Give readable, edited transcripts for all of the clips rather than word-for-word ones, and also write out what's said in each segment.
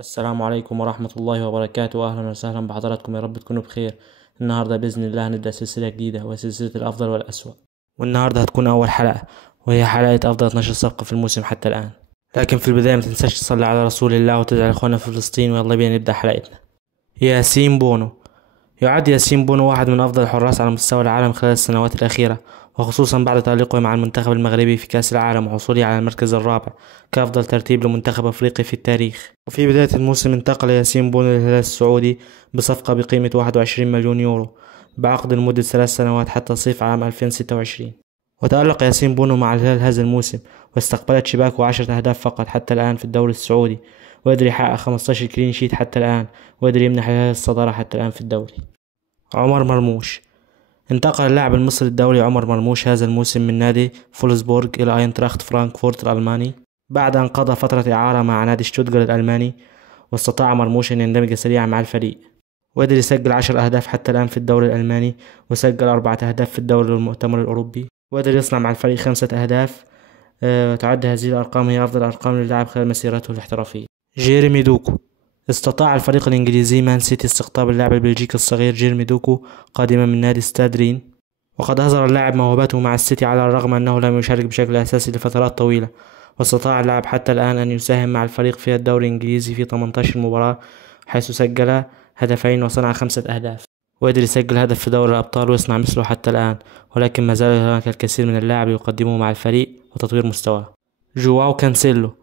السلام عليكم ورحمة الله وبركاته. أهلا وسهلا بحضراتكم، يا رب تكونوا بخير. النهاردة بإذن الله هنبدأ سلسلة جديدة وهي سلسلة الأفضل والأسوأ، والنهاردة هتكون أول حلقة وهي حلقة أفضل 12 صفقة في الموسم حتى الآن. لكن في البداية متنساش تصلي على رسول الله وتدعي لإخواننا في فلسطين، ويلا بينا نبدأ حلقتنا. ياسين بونو. يعد ياسين بونو واحد من أفضل الحراس على مستوى العالم خلال السنوات الأخيرة، وخصوصا بعد تألقه مع المنتخب المغربي في كأس العالم وحصوله على المركز الرابع كأفضل ترتيب لمنتخب أفريقيا في التاريخ. وفي بداية الموسم انتقل ياسين بونو للهلال السعودي بصفقة بقيمة 21 مليون يورو بعقد لمدة 3 سنوات حتى صيف عام 2026. وتألق ياسين بونو مع الهلال هذا الموسم، واستقبلت شباكه 10 أهداف فقط حتى الآن في الدوري السعودي، وقدر يحقق 15 كلين شيت حتى الآن، وقدر يمنح الهلال الصدارة حتى الآن في الدوري. عمر مرموش. انتقل اللاعب المصري الدولي عمر مرموش هذا الموسم من نادي فولسبورغ إلى أينتراخت فرانكفورت الألماني بعد أن قضى فترة إعارة مع نادي شتوتغارت الألماني. واستطاع مرموش أن يندمج سريعا مع الفريق، وقدر يسجل 10 أهداف حتى الآن في الدوري الألماني، وسجل 4 أهداف في الدوري المؤتمر الأوروبي، وقدر يصنع مع الفريق 5 أهداف. تعد هذه الأرقام هي أفضل أرقام للاعب خلال مسيرته الاحترافية. جيريمي دوكو. استطاع الفريق الإنجليزي مان سيتي استقطاب اللاعب البلجيكي الصغير جيرمي دوكو قادما من نادي ستاد رين، وقد أظهر اللاعب موهبته مع السيتي على الرغم أنه لم يشارك بشكل أساسي لفترات طويلة. واستطاع اللاعب حتى الآن أن يساهم مع الفريق في الدوري الإنجليزي في 18 مباراة، حيث سجل هدفين وصنع 5 أهداف، وقدر يسجل هدف في دوري الأبطال ويصنع مثله حتى الآن. ولكن ما زال هناك الكثير من اللاعب يقدمه مع الفريق وتطوير مستواه. جواو كانسيلو.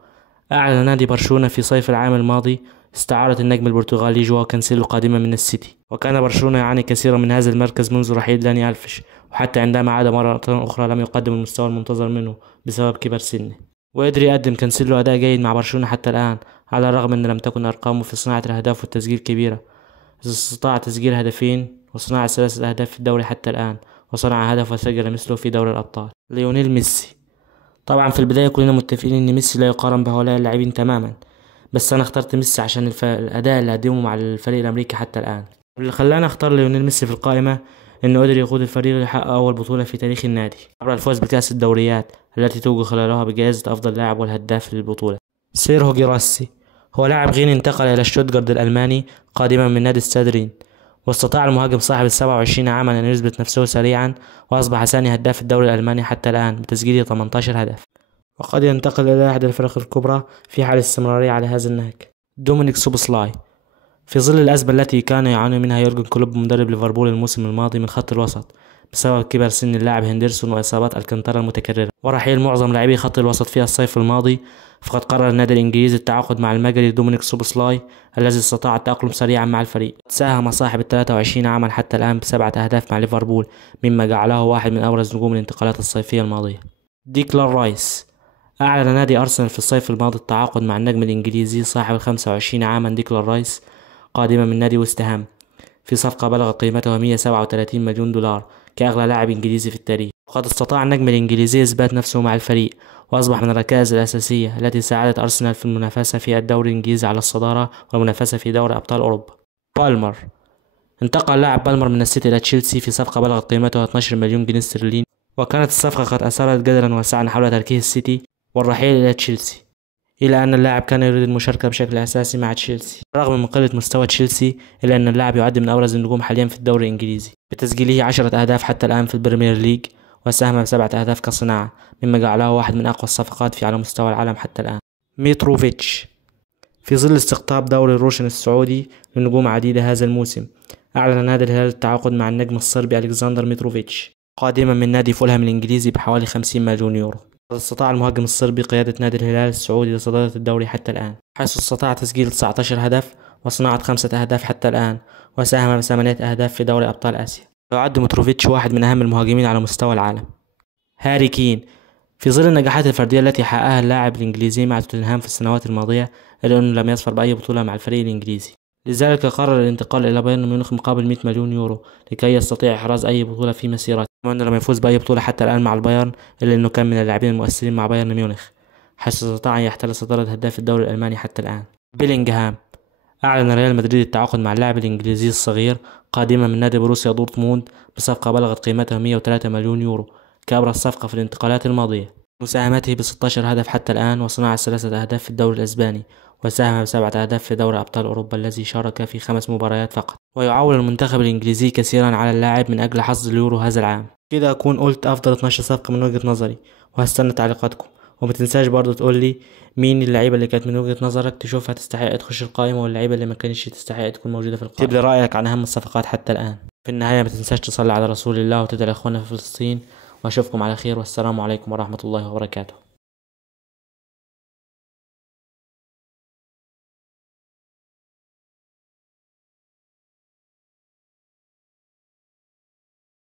أعلن نادي برشلونة في صيف العام الماضي استعارة النجم البرتغالي جواو كانسيلو قادما من السيتي، وكان برشلونة يعاني كثيرا من هذا المركز منذ رحيل داني ألفيش، وحتى عندما عاد مرة أخرى لم يقدم المستوى المنتظر منه بسبب كبر سنه. وقدر يقدم كانسيلو أداء جيد مع برشلونة حتى الآن، على الرغم أن لم تكن أرقامه في صناعة الأهداف والتسجيل كبيرة، إذ استطاع تسجيل هدفين وصناعة 3 أهداف في الدوري حتى الآن، وصنع هدف وسجل مثله في دوري الأبطال. ليونيل ميسي. طبعا في البداية كلنا متفقين ان ميسي لا يقارن بهؤلاء اللاعبين تماما، بس انا اخترت ميسي عشان الاداء اللي قدمه مع الفريق الامريكي حتى الان. واللي خلاني اختار ليونيل ميسي في القائمة انه قدر يقود الفريق ليحقق اول بطولة في تاريخ النادي عبر الفوز بكأس الدوريات التي توج خلالها بجائزة افضل لاعب والهداف للبطولة. سيرهو جيراسي هو لاعب غيني انتقل الى شتوتغارت الالماني قادما من نادي ستاد رين، واستطاع المهاجم صاحب 27 عاما أن يثبت نفسه سريعا، وأصبح ثاني هداف الدوري الألماني حتى الآن بتسجيل 18 هدف، وقد ينتقل إلى أحد الفرق الكبرى في حال الاستمرارية على هذا النهج. دومينيك سوبوسلاي. في ظل الأزمة التي كان يعاني منها يورجن كلوب مدرب ليفربول الموسم الماضي من خط الوسط بسبب كبر سن اللاعب هندرسون وإصابات الكنتارا المتكررة ورحيل معظم لاعبي خط الوسط في الصيف الماضي، فقد قرر النادي الإنجليزي التعاقد مع المجري دومينيك سوبوسلاي الذي استطاع التأقلم سريعا مع الفريق. ساهم صاحب 23 عاما حتى الآن ب7 أهداف مع ليفربول، مما جعله واحد من أبرز نجوم الانتقالات الصيفية الماضية. ديكلان رايس. أعلن نادي أرسنال في الصيف الماضي التعاقد مع النجم الإنجليزي صاحب 25 عاما ديكلان رايس قادما من نادي ويست هام في صفقة بلغت قيمتها 137 مليون دولار كأغلى لاعب إنجليزي في التاريخ. وقد استطاع النجم الإنجليزي إثبات نفسه مع الفريق، وأصبح من الركائز الأساسية التي ساعدت أرسنال في المنافسة في الدوري الإنجليزي على الصدارة والمنافسة في دوري أبطال أوروبا. بالمر. انتقل لاعب بالمر من السيتي إلى تشيلسي في صفقة بلغت قيمتها 12 مليون جنيه استرليني، وكانت الصفقة قد أثارت جدلا واسعا حول تركيه السيتي والرحيل إلى تشيلسي، إلى أن اللاعب كان يريد المشاركة بشكل أساسي مع تشيلسي. رغم من قلة مستوى تشيلسي، إلا أن اللاعب يعد من أبرز النجوم حاليا في الدوري الإنجليزي بتسجيله 10 أهداف حتى الآن في البريمير ليج، وساهم ب7 أهداف كصناعة، مما جعله واحد من أقوى الصفقات على مستوى العالم حتى الآن. ميتروفيتش. في ظل استقطاب دوري الروشن السعودي لنجوم عديدة هذا الموسم، أعلن نادي الهلال التعاقد مع النجم الصربي ألكسندر ميتروفيتش قادما من نادي فولهام الإنجليزي بحوالي 50 مليون يورو. قد استطاع المهاجم الصربي قيادة نادي الهلال السعودي لصدارة الدوري حتى الآن، حيث استطاع تسجيل 19 هدف وصناعة 5 أهداف حتى الآن، وساهم ب8 أهداف في دوري أبطال آسيا. يعد متروفيتش واحد من أهم المهاجمين على مستوى العالم. هاري كين. في ظل النجاحات الفردية التي حققها اللاعب الإنجليزي مع توتنهام في السنوات الماضية، إلا أنه لم يظفر بأي بطولة مع الفريق الإنجليزي، لذلك قرر الانتقال إلى بايرن ميونخ مقابل 100 مليون يورو لكي يستطيع إحراز أي بطولة في مسيرته. كما أنه لم يفوز بأي بطولة حتى الآن مع البايرن، إلا أنه كان من اللاعبين المؤثرين مع بايرن ميونخ، حيث استطاع أن يحتل صدارة هداف الدوري الألماني حتى الآن. بيلينغهام. أعلن ريال مدريد التعاقد مع اللاعب الإنجليزي الصغير قادما من نادي بروسيا دورتموند بصفقة بلغت قيمتها 103 مليون يورو كأبرز صفقة في الانتقالات الماضية، مساهمته ب16 هدف حتى الآن وصناعة 3 أهداف في الدوري الأسباني، وساهم ب7 أهداف في دوري أبطال أوروبا الذي شارك في 5 مباريات فقط، ويعول المنتخب الإنجليزي كثيرا على اللاعب من أجل حظ اليورو هذا العام. كده أكون قلت أفضل 12 صفقة من وجهة نظري، وهستنى تعليقاتكم. ومتنساش برضو تقولي مين اللعيبة اللي كانت من وجهة نظرك تشوفها تستحق تخش القائمة، واللعيبة اللي ما كانتش تستحق تكون موجودة في القائمة. سيب لي رأيك عن أهم الصفقات حتى الآن. في النهاية متنساش تصلي على رسول الله وتدعي لإخواننا في فلسطين، وأشوفكم على خير، والسلام عليكم ورحمة الله وبركاته.